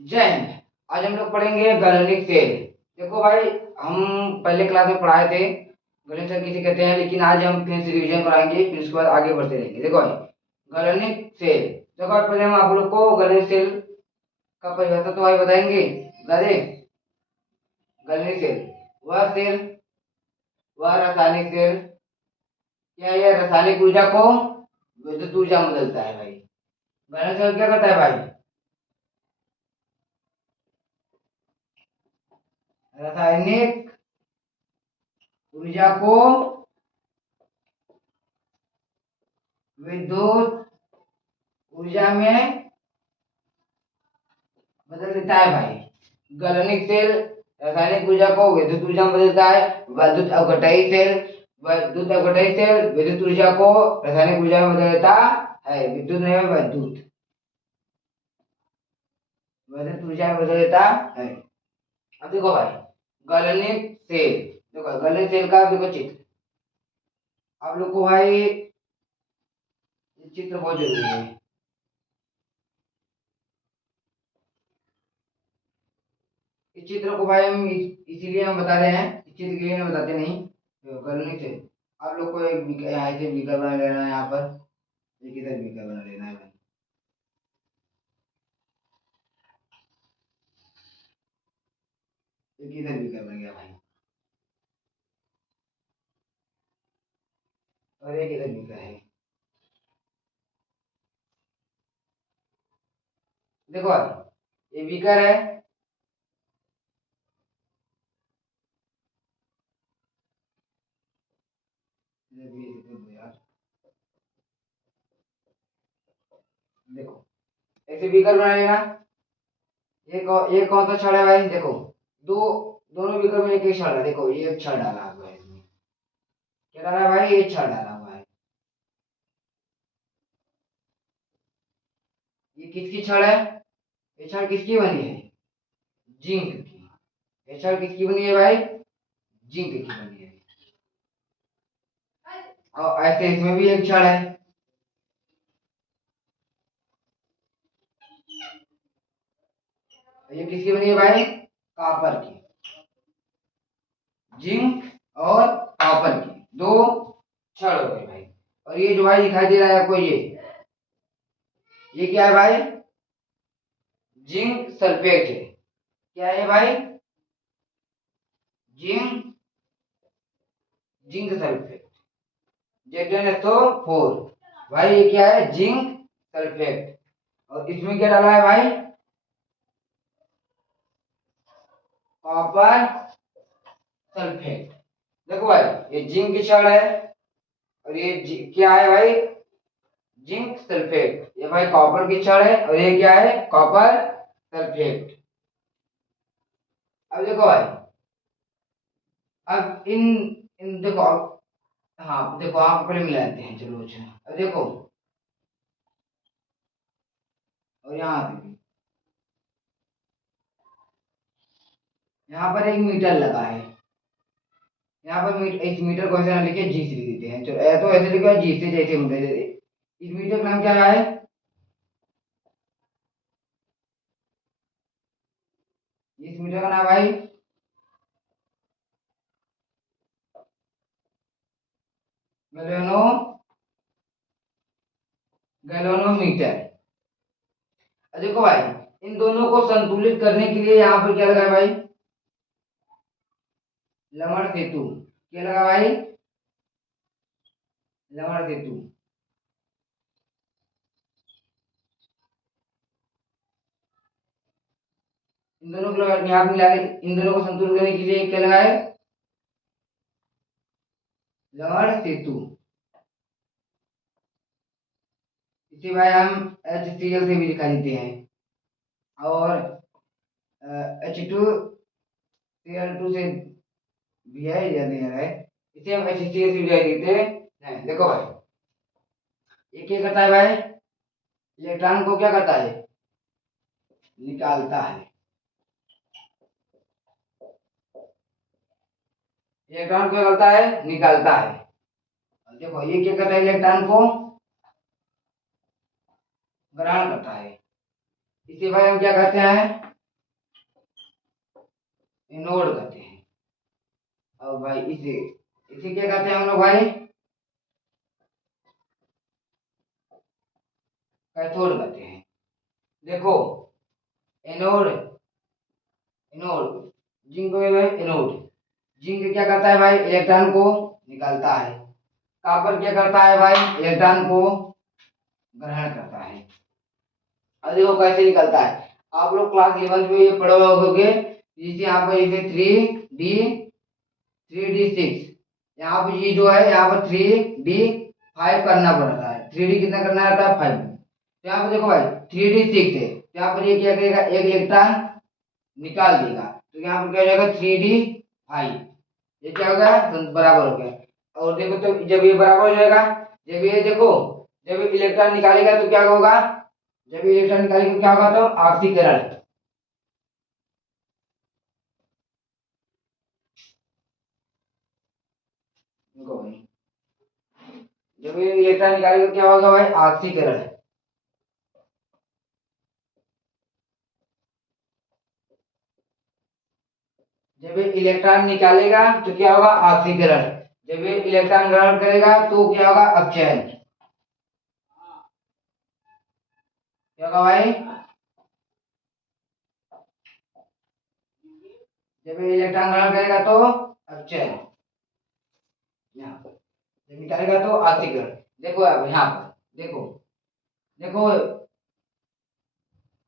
जय हिंद। आज हम लोग पढ़ेंगे गलनिक सेल। देखो भाई, हम पहले क्लास में पढ़ाए थे गलनिक सेल किसे कहते हैं, लेकिन आज हम फिर से रिवीजन कराएंगे, फिर उसके बाद आगे बढ़ते रहेंगे। देखो भाई, गलनिक सेल। देखो भाई, पहले हम आप लोग को गलनिक सेल का परिभाषा तो भाई बताएंगे, बता दे। गलनिक सेल वह रासायनिक सेल, क्या यह रासायनिक ऊर्जा को विद्युत ऊर्जा में बदलता है भाई। गलनिक सेल क्या करता है भाई? रासायनिक ऊर्जा को विद्युत ऊर्जा में बदल देता है भाई। गलनिक सेल रासायनिक ऊर्जा को विद्युत ऊर्जा में बदलता है। विद्युत अपघटयी सेल विद्युत ऊर्जा को रासायनिक ऊर्जा में बदल देता है। विद्युत नहीं है, विद्युत विद्युत ऊर्जा में बदल देता है। अब देखो भाई, गलनिक सेल। देखो गलनिक सेल का देखो चित्र। आप लोग को भाई ये चित्र बहुत जरूरी है। इस चित्र को भाई हम इसीलिए हम बता रहे हैं, इस चित्र के लिए हम बताते नहीं। तो गलनिक सेल, आप लोग को एक यहाँ से बीकर बना लेना है, यहाँ पर एक इधर बीकर बना लेना है भाई। एक इधर बीकर बन गया भाई, और एक इधर बीकर है। देखो भाई, ये बीकर है, यार देखो, ऐसे बीकर बना लेना। ये कौन सा छड़ है भाई? देखो, दो दोनों बीकर में एक एक छड़ है। देखो ये एक छड़ डाला हुआ है इसमें। क्या डाला है भाई? ये छड़ डाला हुआ है। ये किसकी छड़ है? ये छड़ किसकी बनी है? जिंक की। ये छड़ किसकी बनी है भाई? जिंक की बनी है। और ऐसे इसमें भी एक छड़ है। ये किसकी बनी है भाई? कॉपर की। जिंक और कॉपर की दो छड़ हो गए भाई। और ये जो भाई दिखाई दे रहा है आपको, ये क्या है भाई? जिंक सल्फेट है। क्या है भाई? Zinc zinc sulphate, ZnSO4। भाई ये क्या है? Zinc sulphate. और इसमें क्या डाला है भाई? Copper sulphate. देखो भाई, ये जिंक की छड़ है, और ये क्या है भाई? Zinc sulphate. ये भाई कॉपर की छड़ है, और ये क्या है? Copper sulphate. अब देखो भाई, अब इन इन देखो हाँ देखो, आप पहले मिला लेते हैं, चलो अच्छा। अब देखो, और यहाँ पे भी, यहाँ पर एक मीटर लगा है। यहाँ पर इस मीटर को ऐसे ना लिखे, जी से लिख देते हैं। चलो तो ऐसे लिखो, जी से, जैसे मीटर। इस मीटर का नाम क्या है? इस मीटर का नाम भाई गैलोनो गैलोनोमीटर। अब देखो भाई, इन दोनों को संतुलित करने के लिए यहाँ पर क्या लगा है भाई? लमण सेतु। क्या लगा भाई? लमण सेतु। इन दोनों को यहाँ मिला के, इन दोनों को संतुलित करने के लिए क्या लगा है? लमण सेतु। इसे भाई हम HCl से भी दिखा देते हैं, और H2Cl2 से भी है या नहीं है? इसे हम HCl से भी देते हैं। देखो भाई, ये क्या करता है भाई? इलेक्ट्रॉन को क्या करता है? निकालता है। इलेक्ट्रॉन को क्या करता है? निकालता है। और देखो, ये क्या करता है? इलेक्ट्रॉन को ग्रहण करता है। इसे भाई हम क्या कहते हैं? एनोड कहते हैं। अब भाई इसे इसे क्या कहते हैं हम लोग भाई? कैथोड कहते हैं। देखो एनोड, एनोड जिंक को भाई एनोड, जिंक क्या करता है भाई? इलेक्ट्रॉन को निकालता है। कॉपर क्या करता है भाई? इलेक्ट्रॉन को ग्रहण करता है। अब देखो कैसे निकलता है। आप लोग क्लास 11 में ये पढ़े होगे, जैसे यहाँ पर इसे 3D6, यहाँ पे ये जो है यहाँ पर 3D5 करना पड़ता है। 3D कितना करना रहता है? 5। तो यहाँ पर देखो भाई 3D6 है, तो यहाँ पर ये क्या करेगा? एक इलेक्ट्रॉन निकाल देगा, तो यहाँ पर क्या हो जाएगा? 3D5। ये क्या होगा? तो बराबर हो गया। और देखो तो जब ये बराबर हो जाएगा, जब ये देखो जब ये इलेक्ट्रॉन निकालेगा तो क्या होगा? जब ये इलेक्ट्रॉन निकालेगा तो क्या होगा? तो ऑक्सीकरण। देखो भाई जब ये इलेक्ट्रॉन निकालेगा तो क्या होगा भाई? ऑक्सीकरण। जब ये इलेक्ट्रॉन निकालेगा तो क्या होगा? ऑक्सीकरण। जब ये इलेक्ट्रॉन ग्रहण करेगा तो क्या होगा? अपचयन। क्या होगा भाई? जब ये इलेक्ट्रॉन ग्रहण करेगा तो अपचयन, यहाँ पर जब निकालेगा तो ऑक्सीकरण। देखो अब यहाँ पर देखो, देखो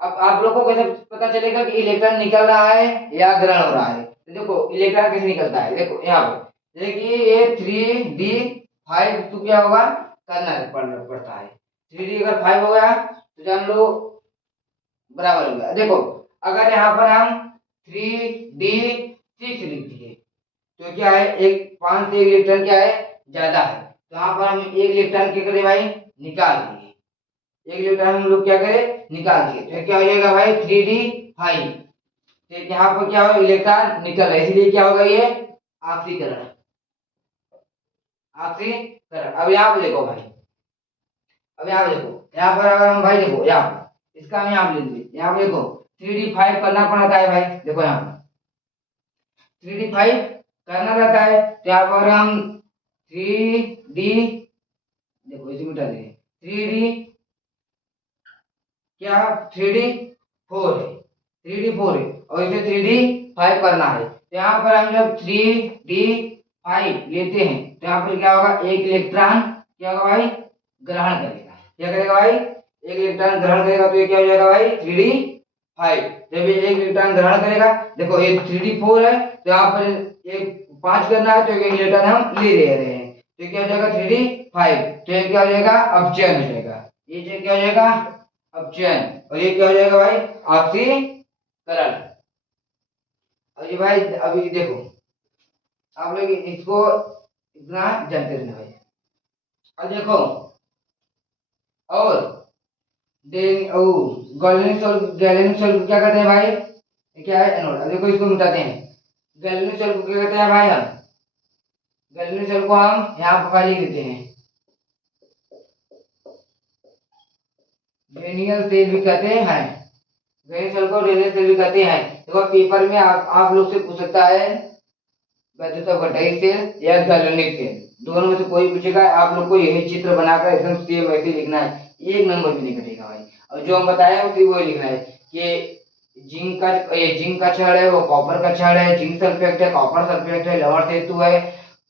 अब आप लोग को कैसे पता चलेगा कि इलेक्ट्रॉन निकल रहा है या ग्रहण हो रहा है? तो देखो इलेक्ट्रॉन कैसे निकलता है, देखो यहाँ पर देखिए ये 3D5 तो क्या होगा? करना पड़ता है। 3D अगर 5 हो गया तो जान लो बराबर हो गया। देखो अगर यहाँ पर हम 3D6 लिख दिए तो क्या है? एक 5 से एक इलेक्ट्रॉन क्या है? ज्यादा है, तो यहाँ पर हम एक इलेक्ट्रॉन क्या करें भाई? निकाल दिए। एक इलेक्ट्रॉन हम लोग क्या करें? निकाल दिए, तो क्या हो जाएगा भाई? 3D5। तो यहाँ पर क्या हो? इलेक्ट्रॉन निकल रहा है, इसलिए क्या होगा? ये ऑक्सीकरण, ऑक्सीकरण। अब यहाँ पे देखो भाई, अब यहाँ पे देखो, यहाँ पर अगर हम भाई देखो यहाँ पर इसका हम यहाँ पे ले लीजिए, यहाँ पे देखो 3D5 करना पड़ता है भाई। देखो यहाँ पर 3D5 करना रहता है, तो यहाँ पर हम 3D, देखो इसे मिटा देंगे, 3D क्या? 3D4 है, 3D4 है और इसे 3D5 करना है। तो यहाँ पर हम जब 3D5 लेते हैं तो यहाँ पर क्या होगा? एक इलेक्ट्रॉन क्या होगा भाई? ग्रहण करेगा। क्या करेगा भाई? एक इलेक्ट्रॉन ग्रहण करेगा, तो ये क्या हो जाएगा भाई? 3D5। जब ये एक इलेक्ट्रॉन ग्रहण करेगा, देखो ये 3D4 है, तो यहाँ पर एक 5 करना है, तो एक इलेक्ट्रॉन हम ले रहे हैं, तो ये क्या हो जाएगा? 3D5। तो ये क्या हो जाएगा? अपचयन हो जाएगा। ये जो क्या हो जाएगा? अपचयन। और ये क्या हो जाएगा भाई? ऑक्सीकरण। और ये भाई अभी देखो आप लोग इसको इतना जानते रहना भाई। अब देखो और गैलेनिक सॉल्ट क्या कहते हैं भाई? ये क्या है? एनोड। अब देखो इसको मिटाते हैं। गैलेनिक सॉल्ट को क्या कहते हैं भाई? हम गैलेनिक सॉल्ट को हम यहाँ पर खाली लिख देते हैं, डेनियल तेल भी कहते हैं। गैलेनिक सॉल्ट को डेनियल तेल भी कहते हैं। देखो पेपर में आप लोग से पूछ सकता है वैद्युत घटाई तेल या गैलेनिक तेल, दोनों में से कोई पूछेगा, आप लोग को यही चित्र बनाकर एकदम सेम वैसे लिखना है, एक नंबर भी नहीं कटेगा भाई। और जो हम बताए उसी वही लिखना है कि जिंक का छड़ है वो कॉपर का छड़ है, जिंक सल्फेट है, कॉपर सल्फेट है, लवण सेतु है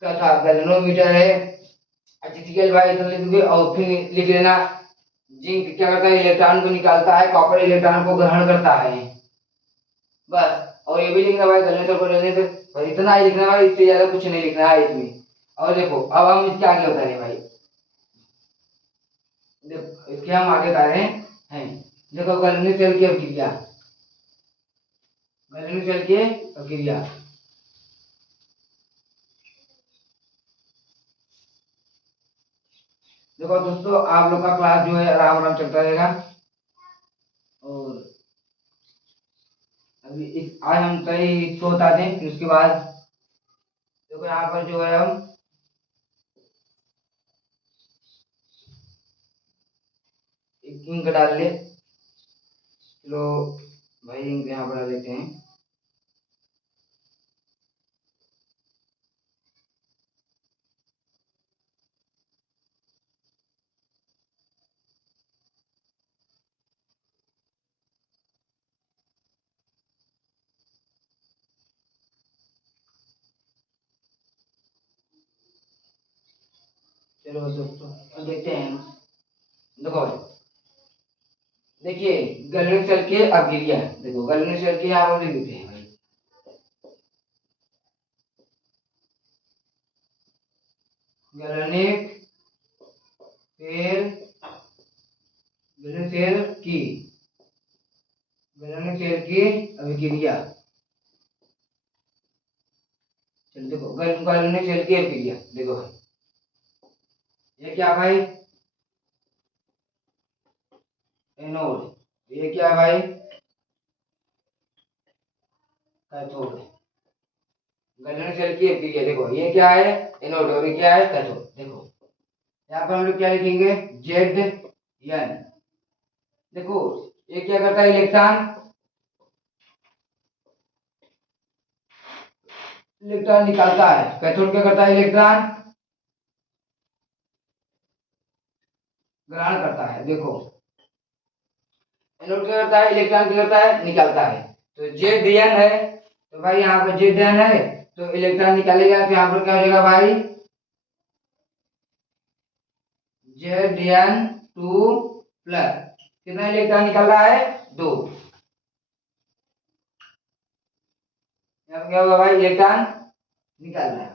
तथा गैल्वेनोमीटर है। HCl भाई इतना लिख दोगे और फिर लिख लेना जिंक क्या करता है? इलेक्ट्रॉन को निकालता है, कॉपर इलेक्ट्रॉन को ग्रहण करता है। बस। और ये भी लिखना भाई गलने से लेने से, बस इतना ही लिखना भाई, इससे ज्यादा कुछ नहीं लिखना है इसमें। और देखो अब हम इसके आगे बता रहे भाई, देखो इसके हम आगे बता रहे हैं। देखो गलने सेल की अभिक्रिया, गलने सेल की अभिक्रिया। देखो दोस्तों आप लोग का क्लास जो है आराम आराम चलता रहेगा। और अभी इस आज हम कई इसको बता दें, फिर उसके बाद देखो यहाँ पर जो है हम एक इंक डाल ले, चलो भाई इंक यहाँ पर डाल लेते हैं। चलो दोस्तों अब देखते हैं। देखो देखिए गैलेनिक सेल की अभिक्रिया, देखो गैलेनिक सेल की यहाँ पर लिख देते हैं भाई। गैलेनिक सेल, गैलेनिक सेल की, गैलेनिक सेल की अभिक्रिया। चलो देखो गैलेनिक सेल की अभिक्रिया देखो भाई, ये क्या भाई एनोड, ये क्या भाई कैथोड। गैलेनिक सेल की अभिक्रिया देखो, ये क्या है एनोड और ये क्या है कैथोड। देखो यहाँ पर हम लोग क्या लिखेंगे जेड एन। देखो ये क्या करता है इलेक्ट्रॉन, इलेक्ट्रॉन निकालता है। कैथोड क्या करता है इलेक्ट्रॉन ग्रहण करता है। देखो एनोड क्या करता है इलेक्ट्रॉन क्या करता है निकालता है। तो जेड एन है तो भाई यहाँ पर जेड एन है तो इलेक्ट्रॉन निकालेगा तो यहाँ पर क्या हो जाएगा भाई जेड एन टू प्लस, कितना इलेक्ट्रॉन निकल रहा है दो। यहाँ पर क्या होगा भाई इलेक्ट्रॉन निकल रहा है।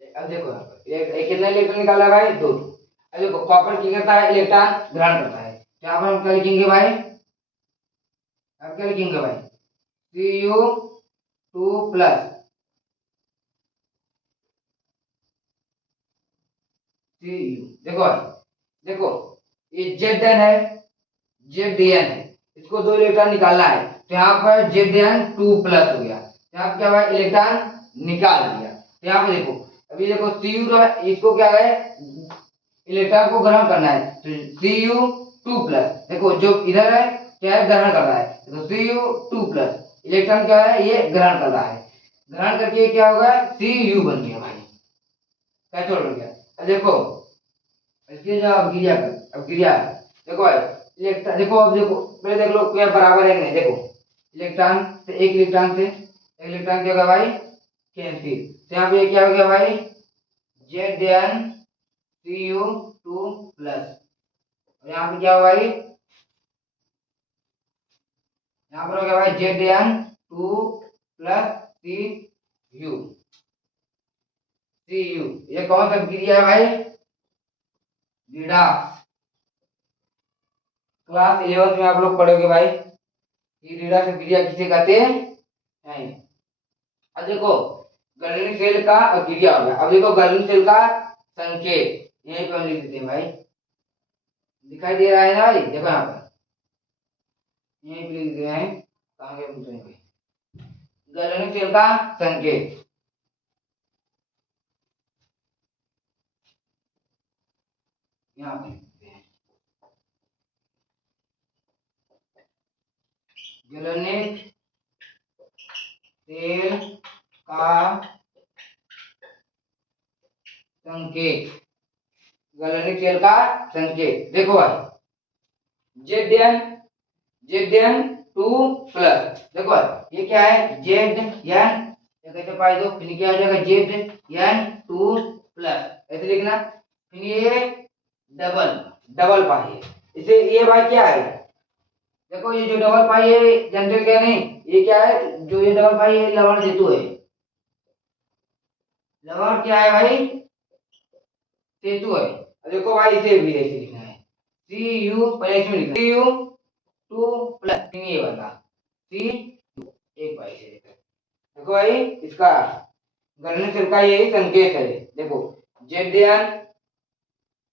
अब देखो यहाँ पर कितना इलेक्ट्रॉन निकल रहा है भाई दो। अब देखो कॉपर क्या करता है इलेक्ट्रॉन ग्रहण करता है। यहाँ पर हम क्या लिखेंगे भाई, अब क्या लिखेंगे भाई Cu2 प्लस Cu। देखो भाई देखो ये जेड है जेड है, इसको दो इलेक्ट्रॉन निकालना है तो यहाँ पर जेड एन टू प्लस हो गया। यहाँ पर क्या हुआ इलेक्ट्रॉन निकाल दिया। तो यहाँ पे देखो अभी देखो Cu जो है इसको क्या है इलेक्ट्रॉन को ग्रहण करना है तो Cu2 प्लस, देखो जो इधर है क्या है ग्रहण कर रहा है तो Cu2 प्लस इलेक्ट्रॉन क्या है ये ग्रहण कर रहा है। ग्रहण करके क्या होगा Cu बन गया भाई, कैथोड बन गया। अब देखो इसकी जो अभिक्रिया कर अभिक्रिया है देखो भाई इलेक्ट्रॉन देखो, अब देखो पहले देख लो क्या बराबर है कि नहीं। देखो इलेक्ट्रॉन से एक इलेक्ट्रॉन से एक इलेक्ट्रॉन क्या होगा भाई कैंसिल। तो यहाँ पे क्या हो गया भाई जेड एन Cu2 प्लस, यहाँ पे क्या हुआ भाई यहाँ पर हो गया भाई Z N two plus Cu। ये कौन सा अभिक्रिया है भाई रिडॉक्स। क्लास 11 में आप लोग पढ़ोगे भाई ये रिडॉक्स अभिक्रिया किसे कहते हैं नहीं। अब देखो गैलेनिक सेल का अभिक्रिया हो गया। अब देखो गैलेनिक सेल का संकेत यहीं पे हम लिख देते हैं भाई, दिखाई दे रहा है ना भाई देखो यहाँ पर यहीं पे लिख दिए हैं कहाँ गए पूछ रहे हैं भाई गैलेनिक सेल का संकेत। यहाँ पे लिखते हैं गैलेनिक सेल का संकेत, गैलेनिक सेल का संकेत। देखो भाई जेड एन टू प्लस, देखो भाई ये क्या है जेड एन कैसे पाई दो फिर क्या हो जाएगा जेड एन टू प्लस ऐसे लिखना। फिर ये डबल डबल पाई है इसे ये भाई क्या है देखो ये जो डबल पाई है जनरल क्या नहीं, ये क्या है जो ये डबल पाई है लवण जेतु है। लवण क्या है भाई सेतु है। अब देखो भाई इसे भी ऐसे लिखना है सी यू पहले इसमें लिखना सी यू टू प्लस ये वाला सी एक भाई से देखो भाई इसका गणना सेल का यही संकेत है। देखो जेड एन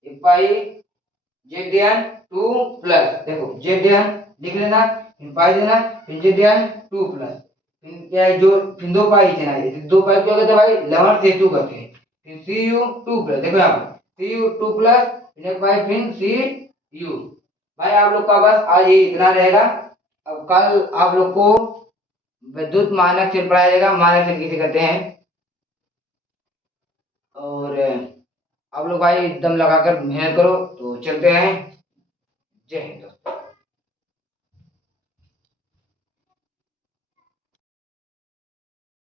एक पाई जेड एन टू प्लस, देखो जेड एन लिख लेना फिर पाई देना फिर जेड एन टू प्लस फिर क्या है जो फिर दो पाई देना है दो पाई क्या कहते हैं भाई लवण सेतु कहते हैं। फिर सी यू टू प्लस देखो यहाँ पर सी यू टू प्लस फिर एक पाई फिर सी यू। भाई आप लोग का बस आज ये इतना रहेगा। अब कल आप लोग को विद्युत मानक सेल पढ़ाया जाएगा, मानक सेल किसे कहते हैं। और आप लोग भाई दम लगाकर मेहनत करो तो चलते हैं। जय हिंद।